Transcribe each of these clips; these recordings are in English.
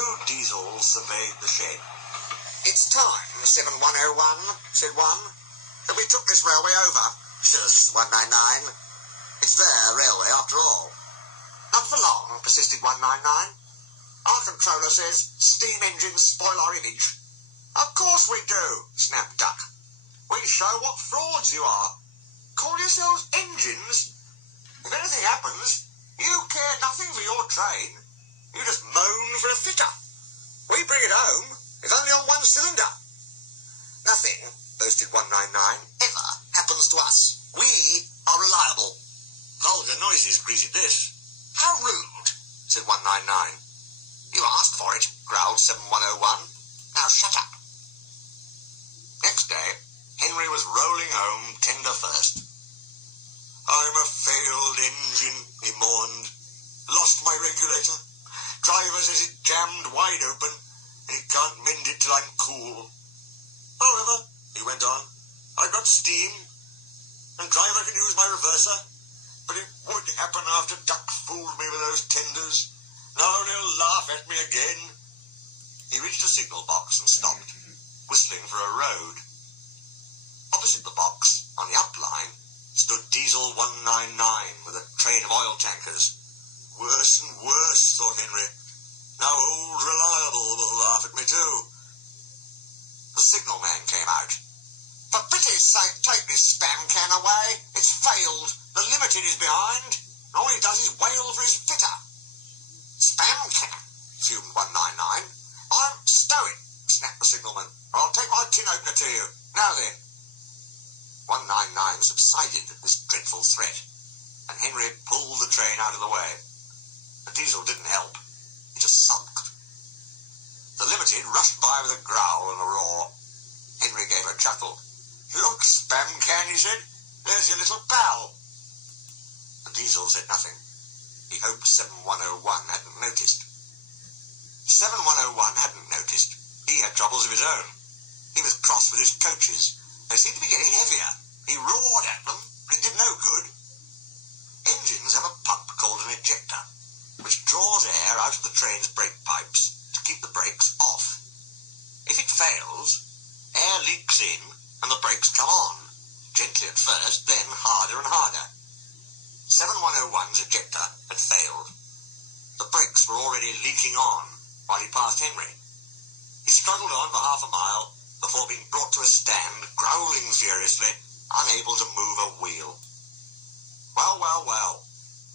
two diesels surveyed the shed. It's time, 7101, said one, that we took this railway over. Shush, 199. It's their railway, after all. Not for long, persisted 199. Our controller says steam engines spoil our image. Of course we do, snapped Duck. We show what frauds you are. Call yourselves engines? If anything happens, you care nothing for your train. You just moan for a fitter. We bring it home, if only on one cylinder. Nothing, boasted 199, ever happens to us. We are reliable. Vulgar noises greeted this. How rude, said 199. You asked for it, growled 7101. Now shut up. Next day, Henry was rolling home tender first. I'm a failed engine, he mourned. Lost my regulator. Driver says it jammed wide open, and he can't mend it till I'm cool. However, he went on, I've got steam, and driver can use my reverser, but it would happen after Duck fooled me with those tenders. Now they'll laugh at me again. He reached a signal box and stopped, whistling for a road. Opposite the box, on the up line, stood Diesel 199 with a train of oil tankers. Worse and worse, thought Henry. Now old Reliable will laugh at me too. The signal man came out. For pity's sake, take this spam can away. It's failed. The Limited is behind. And all he does is wail for his fitter. Spam can, fumed 199. Stow it, snapped the signalman, or I'll take my tin opener to you. Now then. 199 subsided at this dreadful threat, and Henry pulled the train out of the way. The diesel didn't help. He just sulked. The Limited rushed by with a growl and a roar. Henry gave a chuckle. Look, spam can, he said. There's your little pal. The diesel said nothing. He hoped 7101 hadn't noticed. 7101 hadn't noticed. He had troubles of his own. He was cross with his coaches. They seemed to be getting heavier. He roared at them, but it did no good. Engines have a pump called an ejector, which draws air out of the train's brake pipes to keep the brakes off. If it fails, air leaks in and the brakes come on, gently at first, then harder and harder. 7101's ejector had failed. The brakes were already leaking on while he passed Henry. He struggled on for half a mile before being brought to a stand, growling furiously, unable to move a wheel. Well,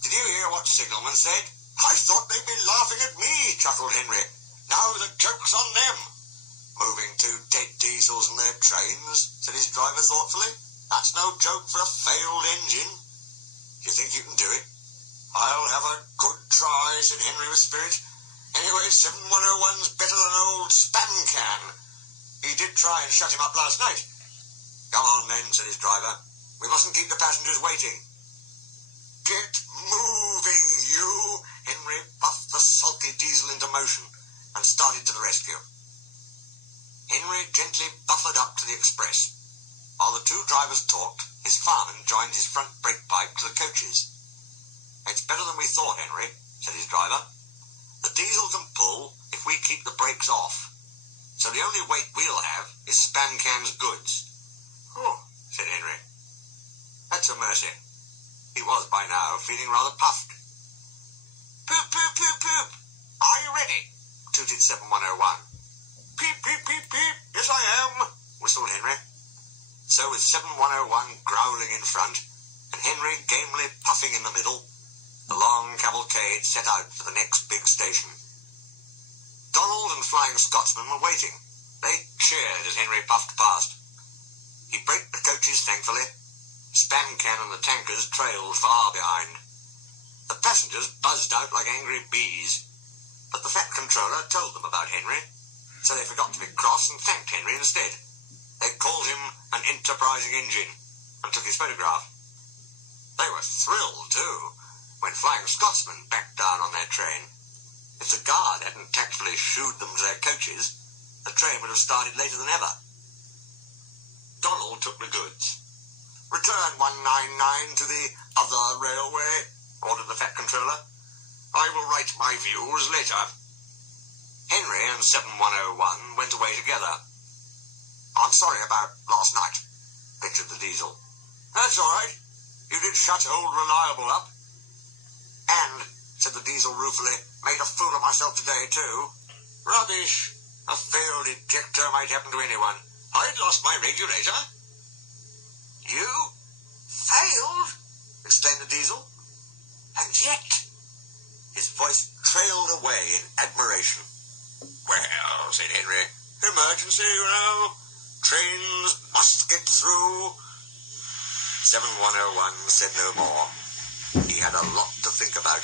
did you hear what signalman said? I thought they'd be laughing at me, chuckled Henry. Now the joke's on them. Moving two dead diesels and their trains, said his driver thoughtfully. That's no joke for a failed engine. Do you think you can do it? I'll have a good try, said Henry with spirit. Anyway, 7101's better than old spam can. He did try and shut him up last night. Come on then, said his driver. We mustn't keep the passengers waiting. Get moving, you! Henry puffed the sulky diesel into motion and started to the rescue. Henry gently buffered up to the express. While the two drivers talked, his fireman joined his front brake pipe to the coaches. It's better than we thought, Henry, said his driver. The diesel can pull if we keep the brakes off. So the only weight we'll have is spam can's goods. Oh, said Henry. That's a mercy. He was by now feeling rather puffed. Poop, poop, poop, poop. Are you ready? Tooted 7101. Peep, peep, peep, peep. Yes, I am, whistled Henry. So with 7101 growling in front and Henry gamely puffing in the middle, the long cavalcade set out for the next big station. Donald and Flying Scotsman were waiting. They cheered as Henry puffed past. He braked the coaches thankfully. Spam can and the tankers trailed far behind. The passengers buzzed out like angry bees, but the fat controller told them about Henry, so they forgot to be cross and thanked Henry instead. They called him an enterprising engine and took his photograph. They were thrilled, too, when Flying Scotsman backed down on their train. If the guard hadn't tactfully shooed them to their coaches, the train would have started later than ever. Donald took the goods. Return 199 to the other railway, ordered the fat controller. I will write my views later. Henry and 7101 went away together. I'm sorry about last night, pictured the Diesel. That's all right. You did shut old Reliable up. And, said the Diesel ruefully, made a fool of myself today, too. Rubbish. A failed ejector might happen to anyone. I'd lost my regulator. You? Failed? Exclaimed the Diesel. And yet, his voice trailed away in admiration. Well, said Henry, emergency, you know. Trains must get through. 7101 said no more. He had a lot to think about.